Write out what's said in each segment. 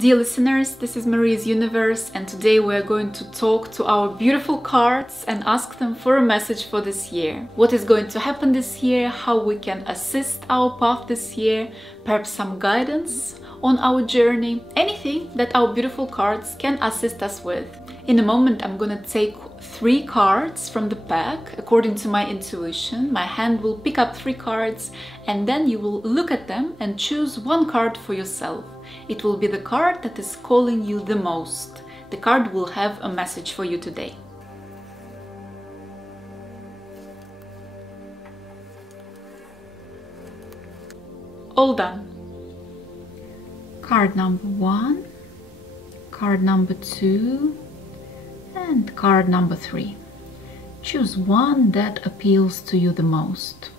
Dear listeners, this is Maria's Universe, and today we're going to talk to our beautiful cards and ask them for a message for this year. What is going to happen this year, how we can assist our path this year, perhaps some guidance on our journey, anything that our beautiful cards can assist us with. In a moment, I'm going to take 3 cards from the pack according to my intuition. My hand will pick up 3 cards and then you will look at them and choose 1 card for yourself. It will be the card that is calling you the most. The card will have a message for you today. All done. Card number 1, card number 2, and card number 3. Choose one that appeals to you the most.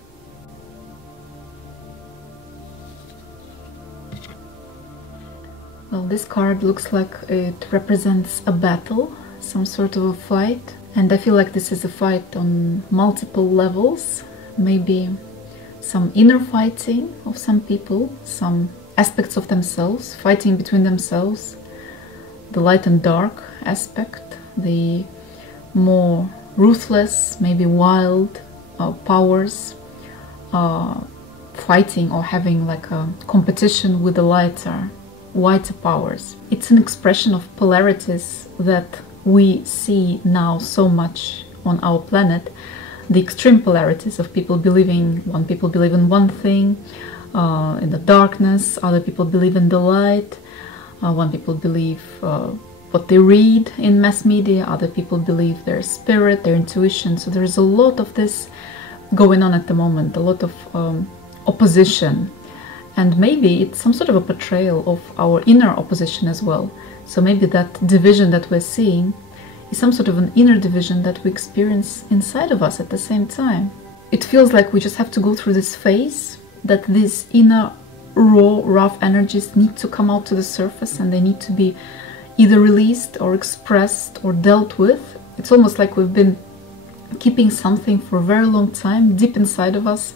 Well, this card looks like it represents a battle, some sort of a fight. And I feel like this is a fight on multiple levels. Maybe some inner fighting of some people, some aspects of themselves, fighting between themselves. The light and dark aspect, the more ruthless, maybe wild powers fighting or having like a competition with the whiter powers. It's an expression of polarities that we see now so much on our planet. The extreme polarities of people believing, one people believe in one thing, in the darkness, other people believe in the light, one people believe what they read in mass media, other people believe their spirit, their intuition. So there's a lot of this going on at the moment, a lot of opposition. And maybe it's some sort of a portrayal of our inner opposition as well. So maybe that division that we're seeing is some sort of an inner division that we experience inside of us at the same time. It feels like we just have to go through this phase, that these inner raw, rough energies need to come out to the surface and they need to be either released or expressed or dealt with. It's almost like we've been keeping something for a very long time deep inside of us.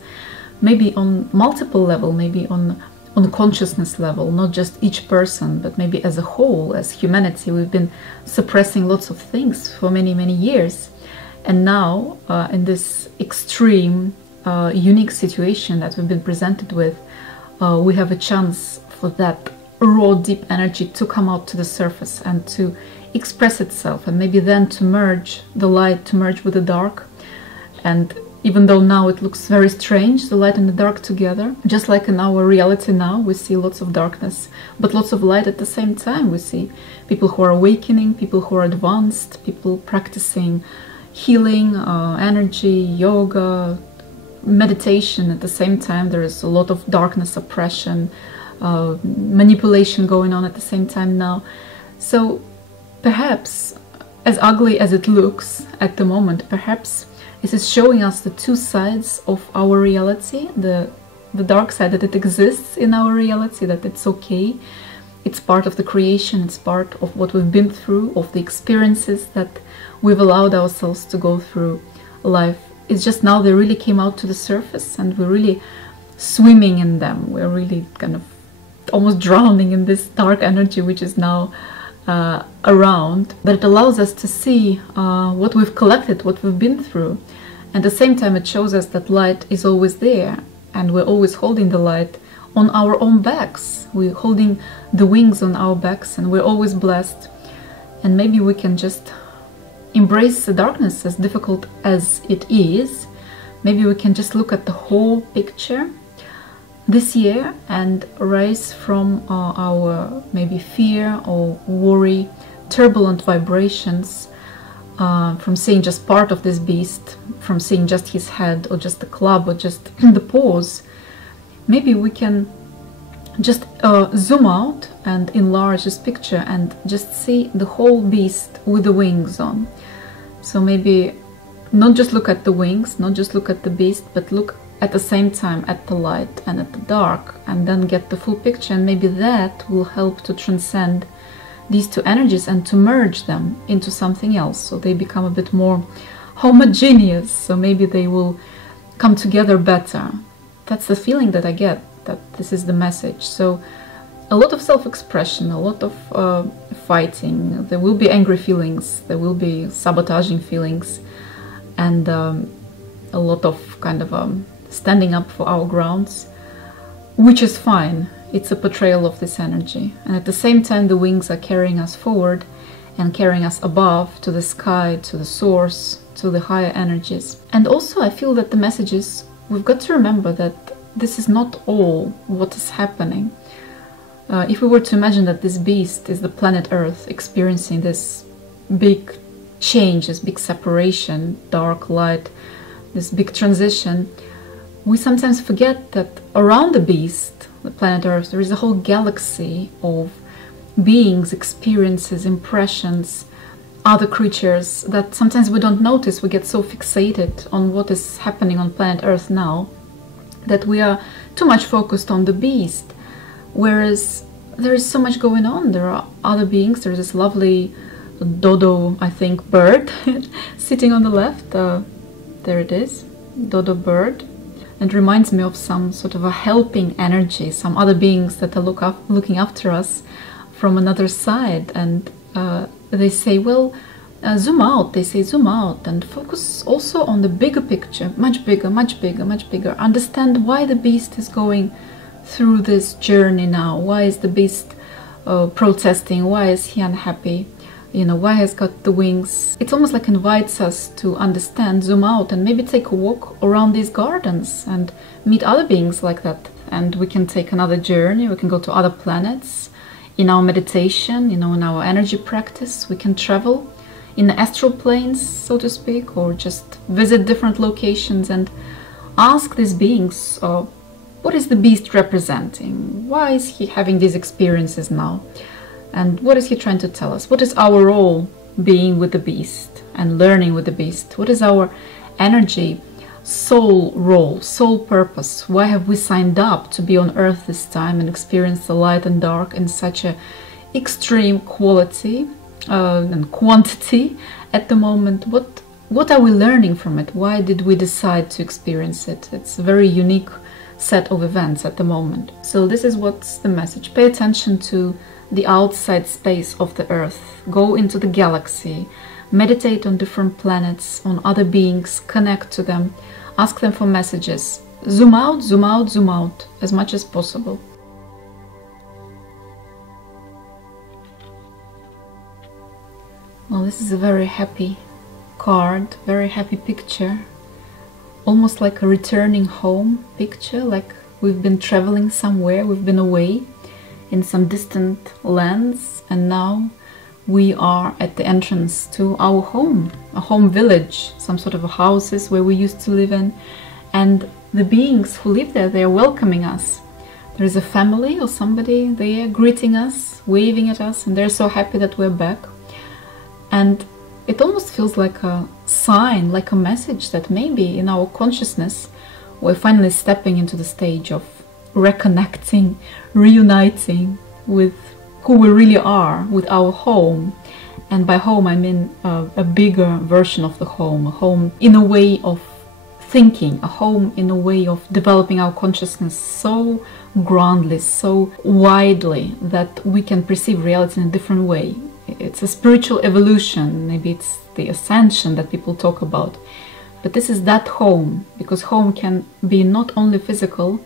Maybe on multiple level, maybe on a consciousness level, not just each person, but maybe as a whole, as humanity, we've been suppressing lots of things for many, many years. And now, in this extreme, unique situation that we've been presented with, we have a chance for that raw, deep energy to come out to the surface and to express itself, and maybe then to merge the light, to merge with the dark. And even though now it looks very strange, the light and the dark together, just like in our reality now, we see lots of darkness, but lots of light at the same time. We see people who are awakening, people who are advanced, people practicing healing, energy, yoga, meditation. At the same time, there is a lot of darkness, oppression, manipulation going on at the same time now. So perhaps, as ugly as it looks at the moment, perhaps this is showing us the 2 sides of our reality, the dark side, that it exists in our reality, that it's okay, it's part of the creation, it's part of what we've been through, of the experiences that we've allowed ourselves to go through life. It's just now they really came out to the surface and we're really swimming in them. We're really kind of almost drowning in this dark energy which is now around, but it allows us to see what we've collected, what we've been through. And at the same time, it shows us that light is always there, and we're always holding the light on our own backs. We're holding the wings on our backs, and we're always blessed. And maybe we can just embrace the darkness, as difficult as it is. Maybe we can just look at the whole picture this year and rise from our maybe fear or worry, turbulent vibrations, from seeing just part of this beast, from seeing just his head or just the club or just the paws. Maybe we can just zoom out and enlarge this picture and just see the whole beast with the wings on. So maybe not just look at the wings, not just look at the beast, but look at the same time at the light and at the dark, and then get the full picture. And maybe that will help to transcend these 2 energies and to merge them into something else, so they become a bit more homogeneous, so maybe they will come together better. That's the feeling that I get, that this is the message. So a lot of self-expression, a lot of fighting. There will be angry feelings, there will be sabotaging feelings, and a lot of kind of standing up for our grounds, which is fine. It's a portrayal of this energy. And at the same time, the wings are carrying us forward and carrying us above to the sky, to the source, to the higher energies. And also I feel that the message is, we've got to remember that this is not all what is happening. If we were to imagine that this beast is the planet Earth experiencing this big change, this big separation, dark, light, this big transition, we sometimes forget that around the beast, the planet Earth, there is a whole galaxy of beings, experiences, impressions, other creatures that sometimes we don't notice. We get so fixated on what is happening on planet Earth now that we are too much focused on the beast, whereas there is so much going on. There are other beings. There's this lovely dodo, I think, bird sitting on the left. There it is, dodo bird. And reminds me of some sort of a helping energy, some other beings that are looking after us from another side. And they say, well, zoom out. They say, zoom out and focus also on the bigger picture, much bigger, much bigger, much bigger. Understand why the beast is going through this journey now. Why is the beast protesting? Why is he unhappy? You know, why has got the wings? It's almost like invites us to understand, zoom out, and maybe take a walk around these gardens and meet other beings like that. And we can take another journey. We can go to other planets in our meditation, you know, in our energy practice. We can travel in the astral planes, so to speak, or just visit different locations and ask these beings, what is the beast representing? Why is he having these experiences now? And what is he trying to tell us? What is our role being with the beast and learning with the beast? What is our energy, soul role, soul purpose? Why have we signed up to be on Earth this time and experience the light and dark in such a extreme quality and quantity at the moment? What are we learning from it? Why did we decide to experience it? It's a very unique set of events at the moment. So this is what's the message. Pay attention to the outside space of the Earth. Go into the galaxy, meditate on different planets, on other beings, connect to them, ask them for messages. Zoom out, zoom out, zoom out as much as possible. Well, this is a very happy card, very happy picture, almost like a returning home picture, like we've been traveling somewhere, we've been away in some distant lands, and now we are at the entrance to our home, a home village, some sort of a houses where we used to live in, and the beings who live there, they are welcoming us. There is a family or somebody there greeting us, waving at us, and they're so happy that we're back. And it almost feels like a sign, like a message that maybe in our consciousness we're finally stepping into the stage of reconnecting, reuniting with who we really are, with our home. And by home I mean a bigger version of the home, a home in a way of thinking, a home in a way of developing our consciousness so grandly, so widely that we can perceive reality in a different way. It's a spiritual evolution, maybe it's the ascension that people talk about. But this is that home, because home can be not only physical,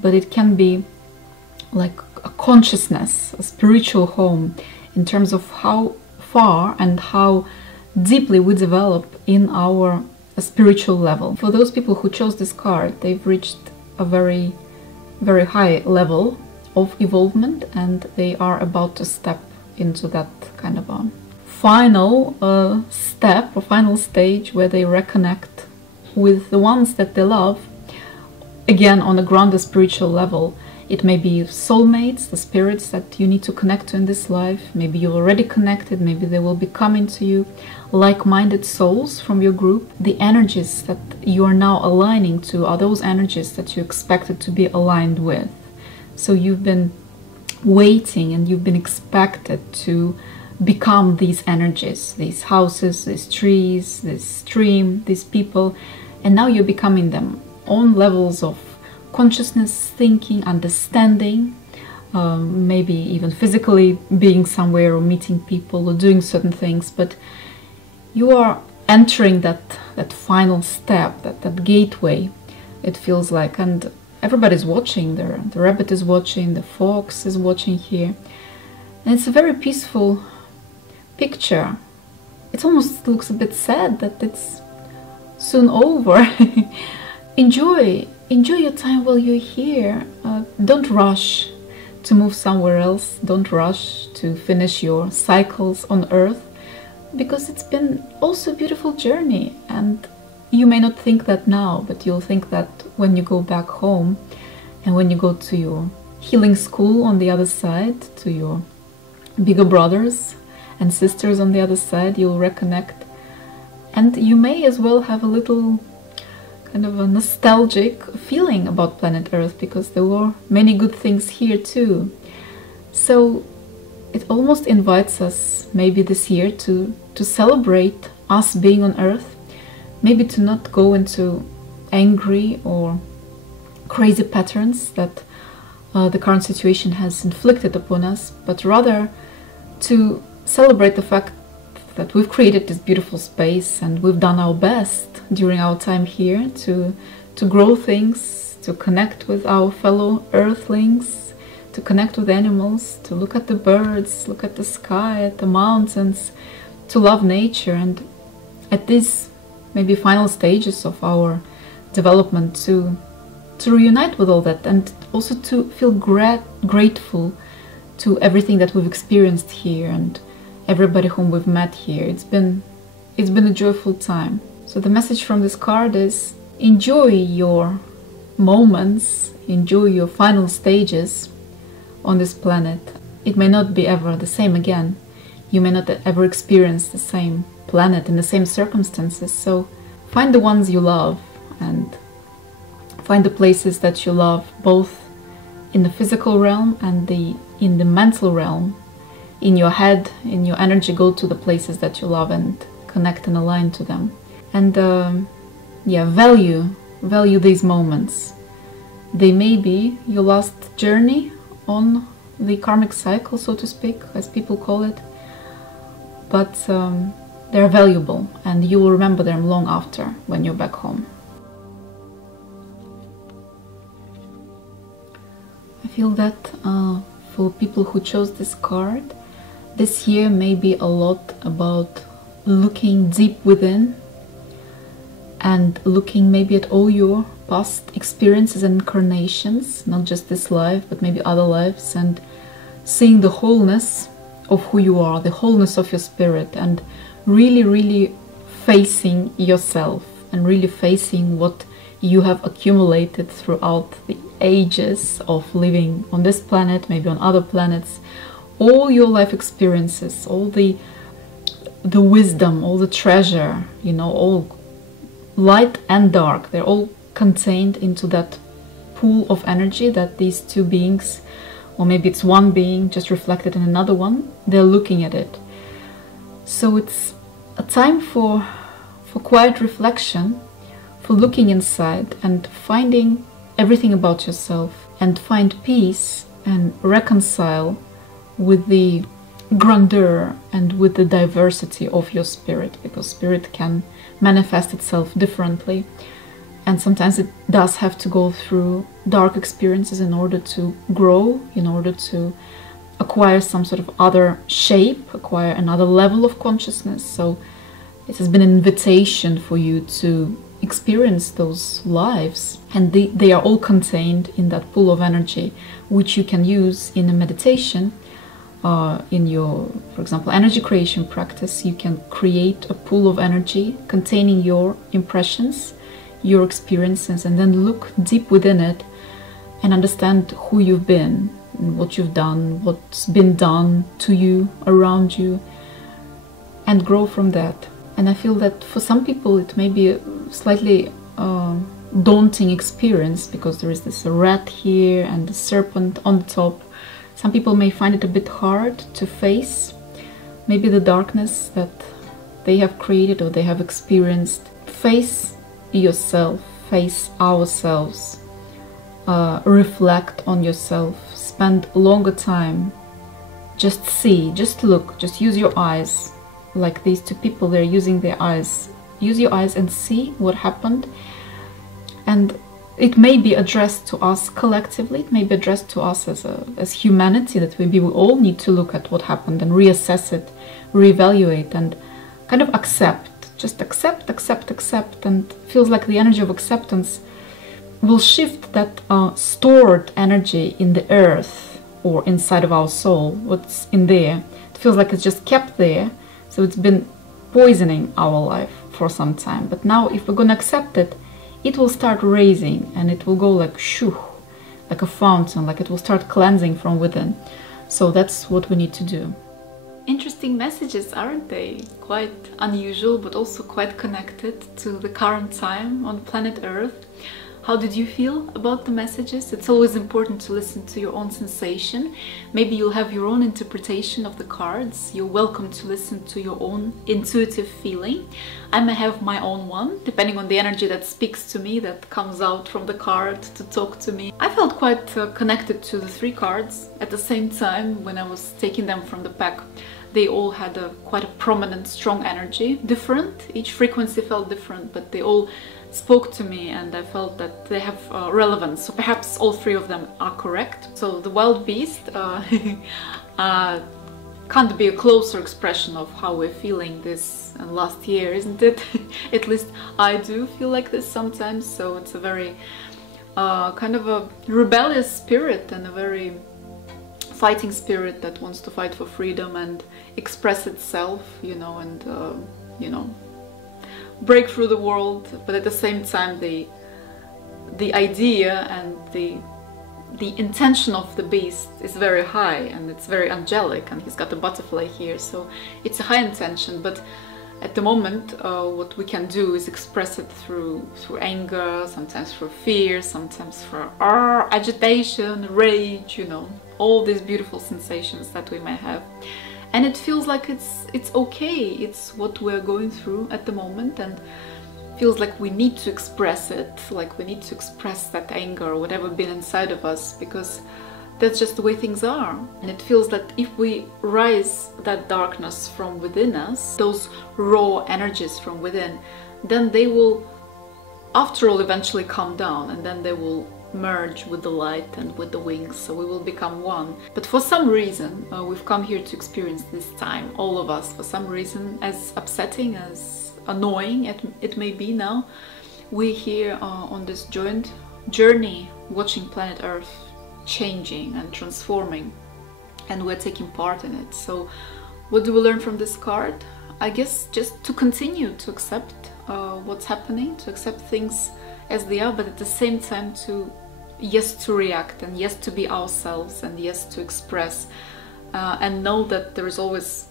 but it can be like a consciousness, a spiritual home, in terms of how far and how deeply we develop in our spiritual level. For those people who chose this card, they've reached a very, very high level of evolvement, and they are about to step into that kind of a final step or final stage where they reconnect with the ones that they love. Again, on a grander spiritual level, it may be soulmates, the spirits that you need to connect to in this life. Maybe you're already connected, maybe they will be coming to you, like-minded souls from your group. The energies that you are now aligning to are those energies that you expected to be aligned with. So you've been waiting and you've been expected to become these energies, these houses, these trees, this stream, these people, and now you're becoming them on levels of consciousness, thinking, understanding, maybe even physically being somewhere or meeting people or doing certain things, but you are entering that final step, that gateway, it feels like, and everybody's watching. The rabbit is watching, the fox is watching here, and it's a very peaceful picture. It almost looks a bit sad that it's soon over. Enjoy your time while you're here. Don't rush to move somewhere else. Don't rush to finish your cycles on Earth, because it's been also a beautiful journey, and you may not think that now, but you'll think that when you go back home and when you go to your healing school on the other side, to your bigger brothers and sisters on the other side, you'll reconnect. And you may as well have a little kind of a nostalgic feeling about planet Earth, because there were many good things here too. So it almost invites us maybe this year to celebrate us being on Earth, maybe to not go into angry or crazy patterns that the current situation has inflicted upon us, but rather to celebrate the fact that we've created this beautiful space and we've done our best during our time here to grow things, to connect with our fellow earthlings, to connect with animals, to look at the birds, look at the sky, at the mountains, to love nature, and at these maybe final stages of our development to reunite with all that, and also to feel grateful to everything that we've experienced here and everybody whom we've met here. It's been a joyful time. So the message from this card is: enjoy your moments, enjoy your final stages on this planet. It may not be ever the same again. You may not ever experience the same planet in the same circumstances. So find the ones you love and find the places that you love, both in the physical realm and in the mental realm. In your head, in your energy, go to the places that you love and connect and align to them. And yeah, value these moments. They may be your last journey on the karmic cycle, so to speak, as people call it, but they're valuable, and you will remember them long after when you're back home. I feel that for people who chose this card, this year may be a lot about looking deep within and looking maybe at all your past experiences and incarnations, not just this life, but maybe other lives, and seeing the wholeness of who you are, the wholeness of your spirit, and really facing yourself and really facing what you have accumulated throughout the ages of living on this planet, maybe on other planets, all your life experiences, all the wisdom, all the treasure, you know, all light and dark, they're all contained into that pool of energy that these two beings, or maybe it's one being just reflected in another one, they're looking at it. So it's a time for quiet reflection, for looking inside and finding everything about yourself, and find peace and reconcile with the grandeur and with the diversity of your spirit, because spirit can manifest itself differently, and sometimes it does have to go through dark experiences in order to grow, in order to acquire some sort of other shape, acquire another level of consciousness. So it has been an invitation for you to experience those lives, and they are all contained in that pool of energy, which you can use in a meditation. In your, for example, energy creation practice, you can create a pool of energy containing your impressions, your experiences, and then look deep within it and understand who you've been, and what you've done, what's been done to you, around you, and grow from that. And I feel that for some people it may be a slightly daunting experience, because there is this rat here and the serpent on the top. Some people may find it a bit hard to face, maybe the darkness that they have created or they have experienced. Face yourself, face ourselves, reflect on yourself, spend longer time, just see, just look, just use your eyes, like these two people, they're using their eyes. Use your eyes and see what happened. And it may be addressed to us collectively, it may be addressed to us as humanity, that maybe we all need to look at what happened and reassess it, reevaluate, and kind of accept. Just accept, and feels like the energy of acceptance will shift that stored energy in the earth or inside of our soul, what's in there. It feels like it's just kept there, so it's been poisoning our life for some time. But now if we're gonna accept it, it will start raising, and it will go like shoo, like a fountain, like it will start cleansing from within. So that's what we need to do. Interesting messages, aren't they? Quite unusual, but also quite connected to the current time on planet Earth. How did you feel about the messages? It's always important to listen to your own sensation. Maybe you'll have your own interpretation of the cards. You're welcome to listen to your own intuitive feeling. I may have my own one, depending on the energy that speaks to me, that comes out from the card to talk to me. I felt quite connected to the three cards at the same time when I was taking them from the pack. They all had quite a prominent, strong energy. Different, each frequency felt different, but they all spoke to me, and I felt that they have relevance. So perhaps all three of them are correct. So the wild beast can't be a closer expression of how we're feeling this last year, isn't it? At least I do feel like this sometimes. So it's a very kind of a rebellious spirit, and a very fighting spirit that wants to fight for freedom and express itself, you know, and you know, break through the world. But at the same time, the idea and the intention of the beast is very high, and it's very angelic, and he's got a butterfly here, so it's a high intention. But at the moment, what we can do is express it through anger, sometimes through fear, sometimes through agitation, rage, you know, all these beautiful sensations that we may have. And it feels like it's okay, it's what we're going through at the moment, and feels like we need to express it, like we need to express that anger or whatever been inside of us, because that's just the way things are. And it feels that if we rise that darkness from within us, those raw energies from within, then they will, after all, eventually calm down, and then they will merge with the light and with the wings, so we will become one. But for some reason, we've come here to experience this time, all of us, for some reason, as upsetting, as annoying it may be now, we're here on this joint journey, watching planet Earth changing and transforming, and we're taking part in it. So what do we learn from this card? I guess just to continue to accept what's happening, to accept things as they are, but at the same time to react, and yes to be ourselves, and yes to express, and know that there is always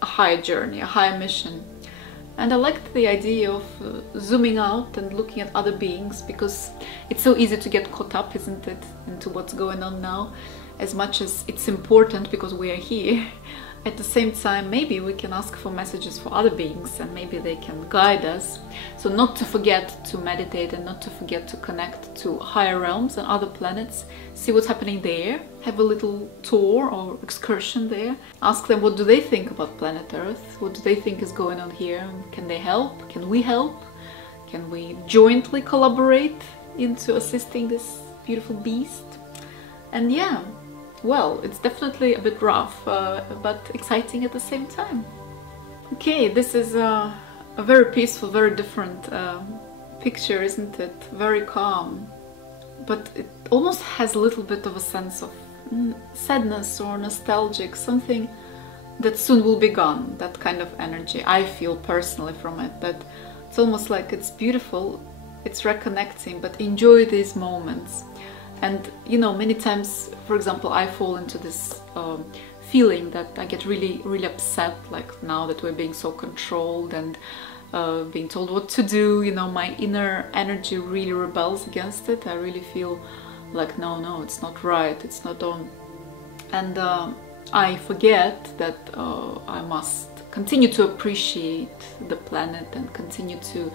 a higher journey, a higher mission. And I liked the idea of zooming out and looking at other beings, because it's so easy to get caught up, isn't it, into what's going on now. As much as it's important because we are here, at the same time maybe we can ask for messages for other beings, and maybe they can guide us. So not to forget to meditate, and not to forget to connect to higher realms and other planets, see what's happening there, have a little tour or excursion there, ask them what do they think about planet Earth, what do they think is going on here, can they help, can we help, can we jointly collaborate into assisting this beautiful beast. And yeah, well, it's definitely a bit rough, but exciting at the same time. Okay, this is a very peaceful, very different picture, isn't it? Very calm, but it almost has a little bit of a sense of sadness or nostalgic, something that soon will be gone, that kind of energy. I feel personally from it, that it's almost like it's beautiful, it's reconnecting, but enjoy these moments. And you know, many times, for example, I fall into this feeling that I get really, really upset, like now that we're being so controlled and being told what to do, you know, my inner energy really rebels against it. I really feel like, no, it's not right, it's not on. And I forget that I must continue to appreciate the planet and continue to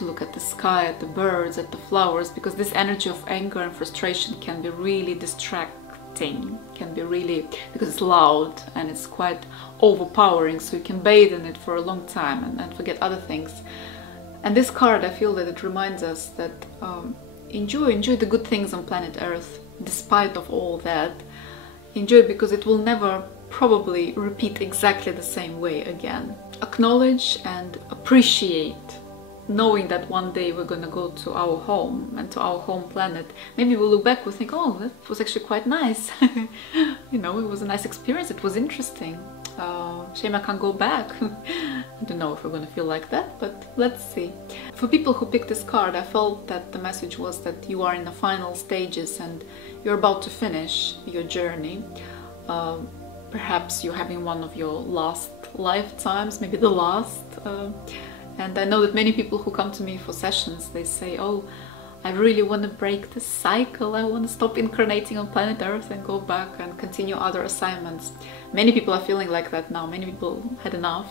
look at the sky, at the birds, at the flowers, because this energy of anger and frustration can be really exciting, can be really, because it's loud and it's quite overpowering, so you can bathe in it for a long time and forget other things. And this card, I feel that it reminds us that enjoy the good things on planet Earth, despite of all that. Enjoy it because it will never probably repeat exactly the same way again. Acknowledge and appreciate, knowing that one day we're gonna go to our home and to our home planet. Maybe we'll look back, we'll think, oh, that was actually quite nice. You know, it was a nice experience, it was interesting. Shame I can't go back. I don't know if we're gonna feel like that, but let's see. For people who picked this card, I felt that the message was that you are in the final stages and you're about to finish your journey. Perhaps you're having one of your last lifetimes, maybe the last. And I know that many people who come to me for sessions, they say, oh, I really want to break the cycle, I want to stop incarnating on planet Earth and go back and continue other assignments. Many people are feeling like that now, many people had enough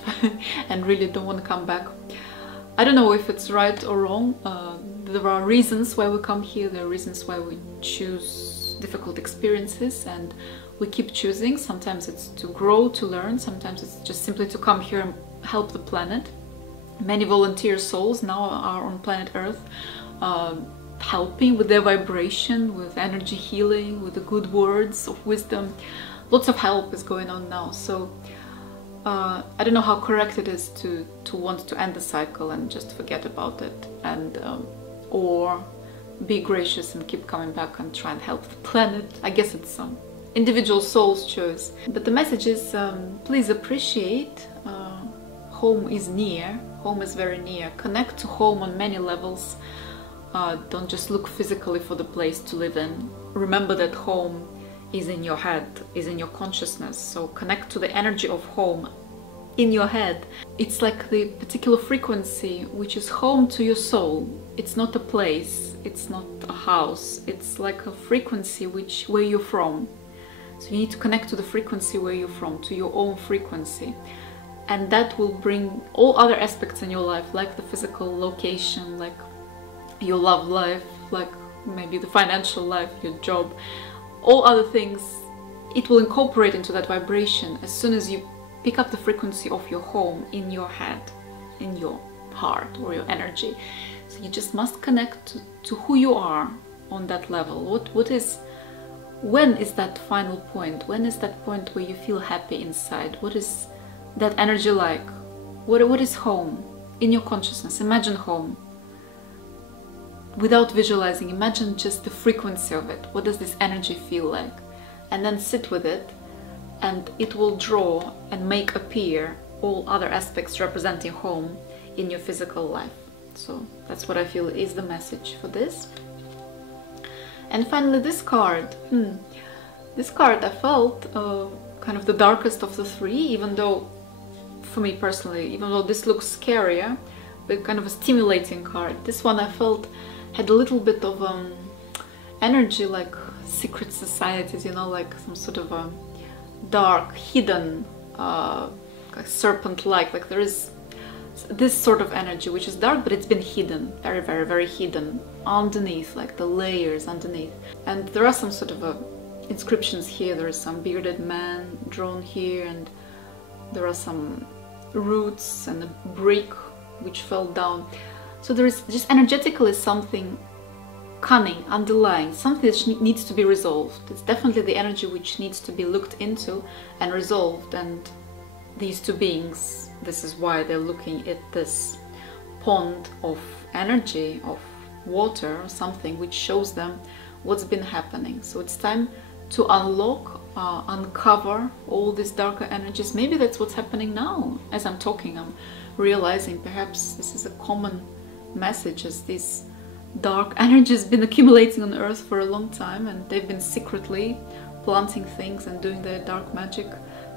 and really don't want to come back. I don't know if it's right or wrong. There are reasons why we come here, there are reasons why we choose difficult experiences, and we keep choosing. Sometimes it's to grow, to learn, sometimes it's just simply to come here and help the planet. Many volunteer souls now are on planet Earth, helping with their vibration, with energy healing, with the good words of wisdom. Lots of help is going on now. So I don't know how correct it is to want to end the cycle and just forget about it, and or be gracious and keep coming back and try and help the planet. I guess it's individual soul's choice. But the message is, please appreciate. Home is near. Home is very near. Connect to home on many levels. Don't just look physically for the place to live in. Remember that home is in your head, is in your consciousness. So connect to the energy of home in your head. It's like the particular frequency which is home to your soul. It's not a place, it's not a house. It's like a frequency where you're from. So you need to connect to the frequency where you're from, to your own frequency. And that will bring all other aspects in your life, like the physical location, like your love life, like maybe the financial life, your job, all other things. It will incorporate into that vibration as soon as you pick up the frequency of your home in your head, in your heart or your energy. So you just must connect to who you are on that level. When is that final point? When is that point where you feel happy inside? What is that energy like? What is home in your consciousness? Imagine home. Without visualizing, imagine just the frequency of it. What does this energy feel like? And then sit with it, and it will draw and make appear all other aspects representing home in your physical life. So that's what I feel is the message for this. And finally, this card. This card I felt kind of the darkest of the three, even though, for me personally, even though this looks scarier, but kind of a stimulating card. This one I felt had a little bit of energy, like secret societies, you know, like some sort of a dark, hidden, serpent-like. There is this sort of energy which is dark, but it's been hidden, very, very, very hidden underneath, like the layers underneath. And there are some sort of inscriptions here. There is some bearded man drawn here, and there are some roots and a brick which fell down. So there is just energetically something cunning, underlying, something that needs to be resolved. It's definitely the energy which needs to be looked into and resolved. And these two beings, this is why they're looking at this pond of energy, of water or something, which shows them what's been happening. So it's time to unlock, uncover all these darker energies. Maybe that's what's happening now. As I'm talking, I'm realizing perhaps this is a common message, as these dark energies been accumulating on Earth for a long time, and they've been secretly planting things and doing their dark magic,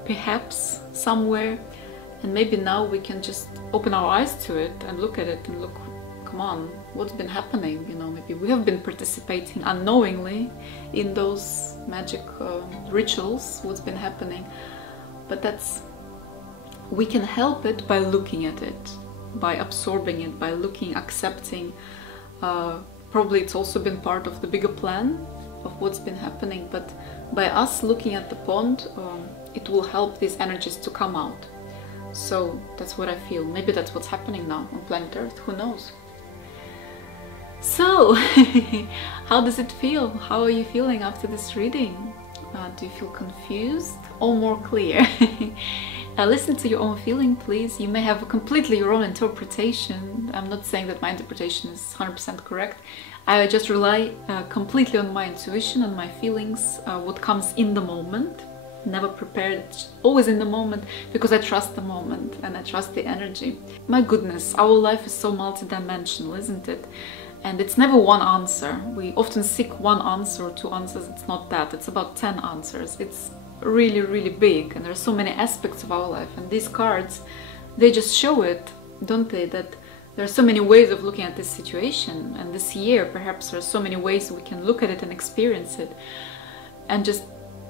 perhaps somewhere. And maybe now we can just open our eyes to it and look at it and look, come on, what's been happening? You know, maybe we have been participating unknowingly in those magic rituals, what's been happening. But we can help it by looking at it, by absorbing it, by looking, accepting. Probably it's also been part of the bigger plan of what's been happening, but By us looking at the pond, it will help these energies to come out. So that's what I feel. Maybe that's what's happening now on planet Earth, who knows? So, how does it feel? How are you feeling after this reading? Do you feel confused or more clear? Listen to your own feeling, please. You may have completely your own interpretation. I'm not saying that my interpretation is 100% correct. I just rely completely on my intuition, on my feelings, what comes in the moment. Never prepared, always in the moment, because I trust the moment and I trust the energy. My goodness, our life is so multidimensional, isn't it? And it's never one answer. We often seek one answer or two answers. It's not that. It's about 10 answers. It's really, really big, and there are so many aspects of our life. And these cards, they just show it, don't they? That there are so many ways of looking at this situation. And this year, perhaps there are so many ways we can look at it and experience it. And just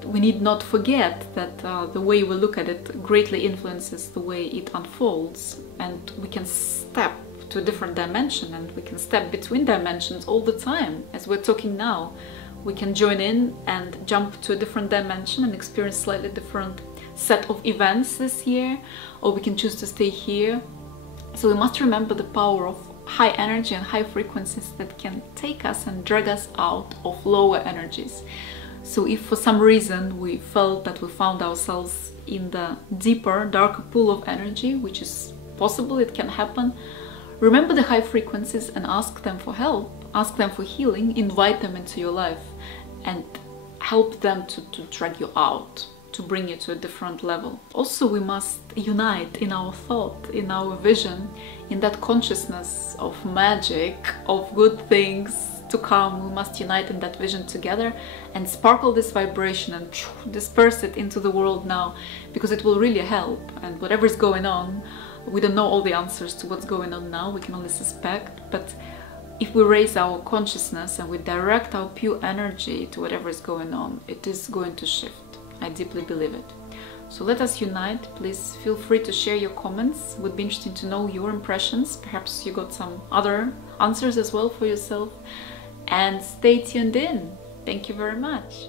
we need not forget that the way we look at it greatly influences the way it unfolds, and we can step to a different dimension, and we can step between dimensions all the time. As we're talking now, we can join in and jump to a different dimension and experience slightly different set of events this year, or we can choose to stay here. So we must remember the power of high energy and high frequencies that can take us and drag us out of lower energies. So if for some reason we felt that we found ourselves in the deeper, darker pool of energy, which is possible, it can happen, remember the high frequencies and ask them for help, ask them for healing, invite them into your life and help them to drag you out, to bring you to a different level. Also, we must unite in our thought, in our vision, in that consciousness of magic, of good things to come. We must unite in that vision together and sparkle this vibration and disperse it into the world now, because it will really help. And whatever is going on, we don't know all the answers to what's going on now, we can only suspect, but if we raise our consciousness and we direct our pure energy to whatever is going on, it is going to shift. I deeply believe it. So let us unite. Please feel free to share your comments. It would be interesting to know your impressions. Perhaps you got some other answers as well for yourself. And stay tuned in. Thank you very much.